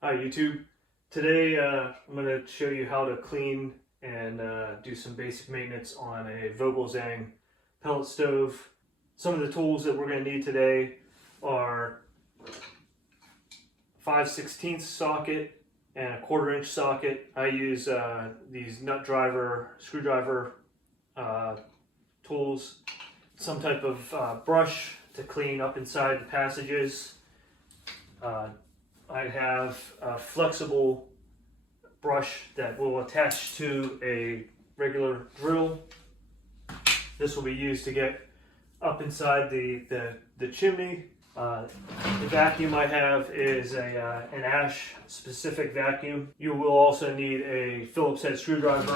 Hi YouTube. Today I'm going to show you how to clean and do some basic maintenance on a Vogelzang pellet stove. Some of the tools that we're going to need today are 5/16 socket and a 1/4 inch socket. I use these nut driver, screwdriver tools, some type of brush to clean up inside the passages. I have a flexible brush that will attach to a regular drill. This will be used to get up inside the chimney. The vacuum I have is an ash specific vacuum. You will also need a Phillips head screwdriver.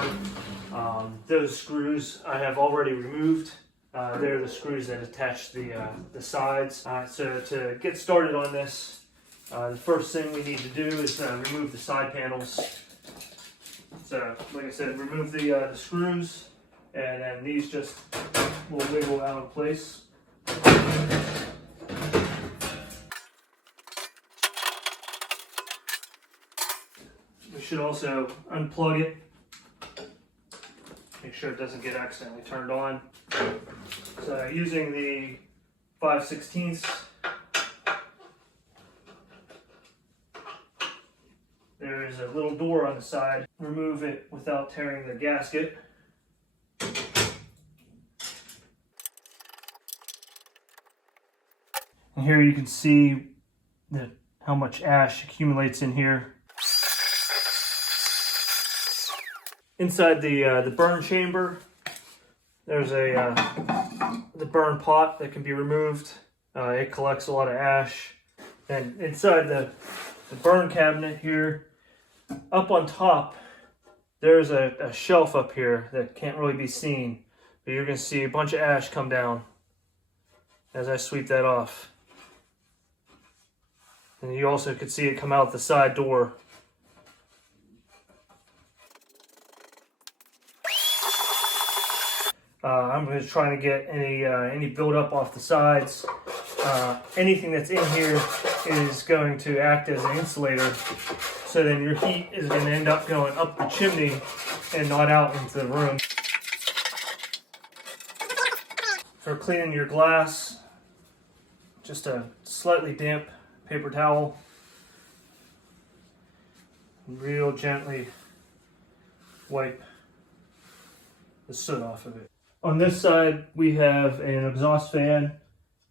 Those screws I have already removed. They're the screws that attach the sides. So to get started on this, the first thing we need to do is remove the side panels. So, like I said, remove the screws, and then these just will wiggle out of place. We should also unplug it. Make sure it doesn't get accidentally turned on. So, using the 5/16, there is a little door on the side. Remove it without tearing the gasket. And here you can see how much ash accumulates in here. Inside the burn chamber, there's the burn pot that can be removed. It collects a lot of ash. And inside the burn cabinet here, up on top, there's a shelf up here that can't really be seen, but you're going to see a bunch of ash come down as I sweep that off. And you also could see it come out the side door. I'm going to try to get any buildup off the sides. Anything that's in here is going to act as an insulator, so then your heat is going to end up going up the chimney and not out into the room. For cleaning your glass, just a slightly damp paper towel. Real gently wipe the soot off of it. On this side, we have an exhaust fan.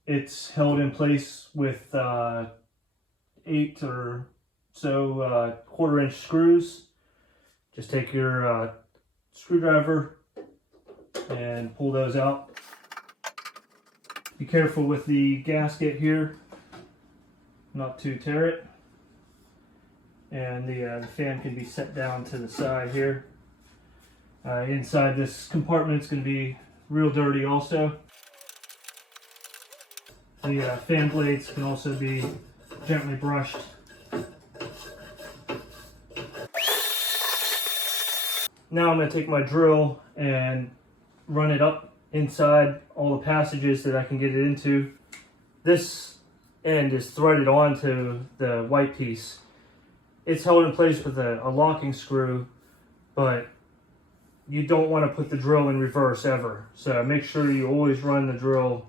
It's held in place with 8 or so 1/4 inch screws. Just take your screwdriver and pull those out. Be careful with the gasket here, not to tear it. And the fan can be set down to the side here. Inside this compartment is going to be real dirty also. The fan blades can also be gently brushed. Now I'm going to take my drill and run it up inside all the passages that I can get it into. This end is threaded onto the white piece. It's held in place with a locking screw, but you don't want to put the drill in reverse ever. So make sure you always run the drill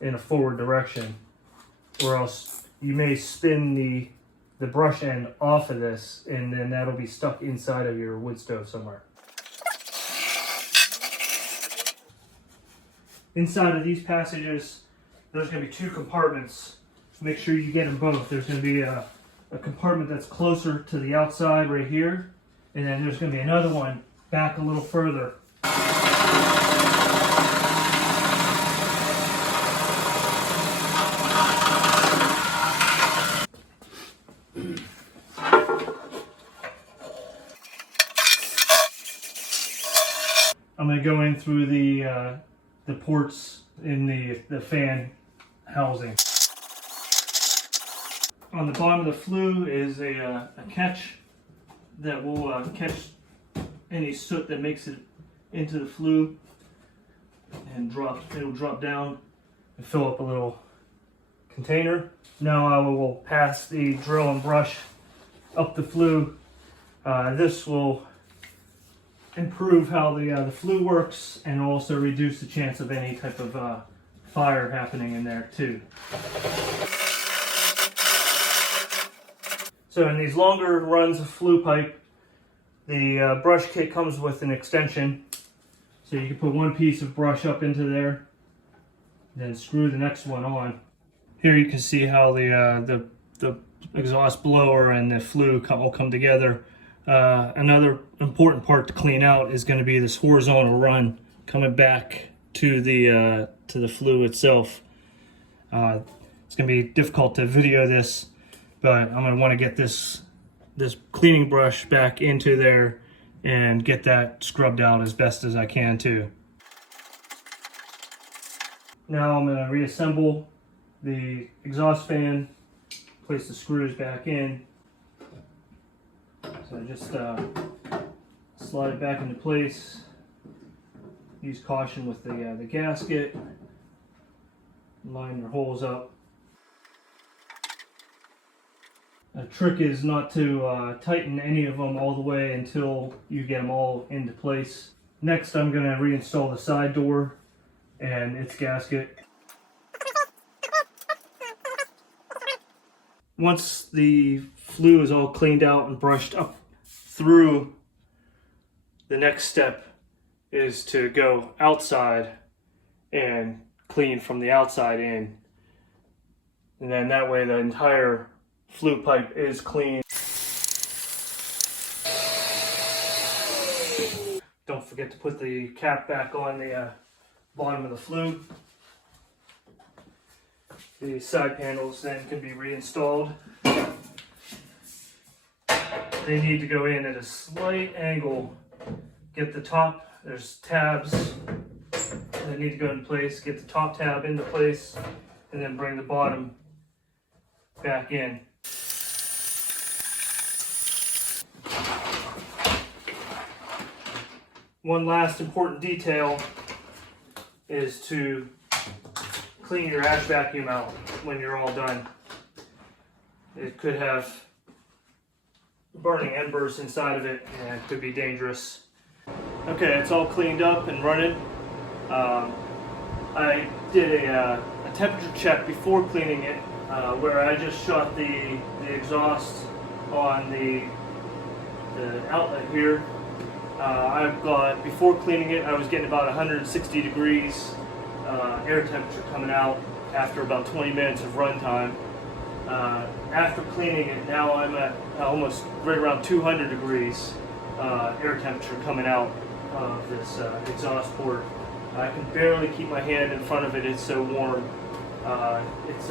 in a forward direction, or else you may spin the brush end off of this, and then that'll be stuck inside of your wood stove somewhere. Inside of these passages, there's going to be 2 compartments. Make sure you get them both. There's going to be a compartment that's closer to the outside right here, and then there's going to be another one back a little further. I'm going to go in through the ports in the fan housing. On the bottom of the flue is a catch that will catch any soot that makes it into the flue and it'll drop down and fill up a little container. Now I will pass the drill and brush up the flue. This will improve how the flue works and also reduce the chance of any type of fire happening in there too. So in these longer runs of flue pipe, the brush kit comes with an extension. So you can put one piece of brush up into there, then screw the next one on. Here you can see how the exhaust blower and the flue will come together. Another important part to clean out is going to be this horizontal run coming back to the flue itself. It's going to be difficult to video this, but I'm going to want to get this cleaning brush back into there and get that scrubbed out as best as I can too. Now I'm going to reassemble the exhaust fan, place the screws back in. So just slide it back into place. Use caution with the gasket. Line your holes up. The trick is not to tighten any of them all the way until you get them all into place. Next, I'm going to reinstall the side door and its gasket. Once the flue is all cleaned out and brushed up through, the next step is to go outside and clean from the outside in. And then that way the entire flue pipe is clean. Don't forget to put the cap back on the bottom of the flue. The side panels then can be reinstalled. They need to go in at a slight angle. Get the top, there's tabs that need to go in place. Get the top tab into place and then bring the bottom back in. One last important detail is to clean your ash vacuum out when you're all done. It could have burning embers inside of it and it could be dangerous. Okay, it's all cleaned up and running. I did a temperature check before cleaning it where I just shot the exhaust on the outlet here. I've got, before cleaning it, I was getting about 160 degrees air temperature coming out after about 20 minutes of run time. After cleaning it, now I'm at almost right around 200 degrees air temperature coming out of this exhaust port. I can barely keep my hand in front of it, it's so warm. It's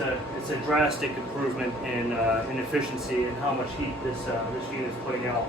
a drastic improvement in efficiency and how much heat this unit is putting out.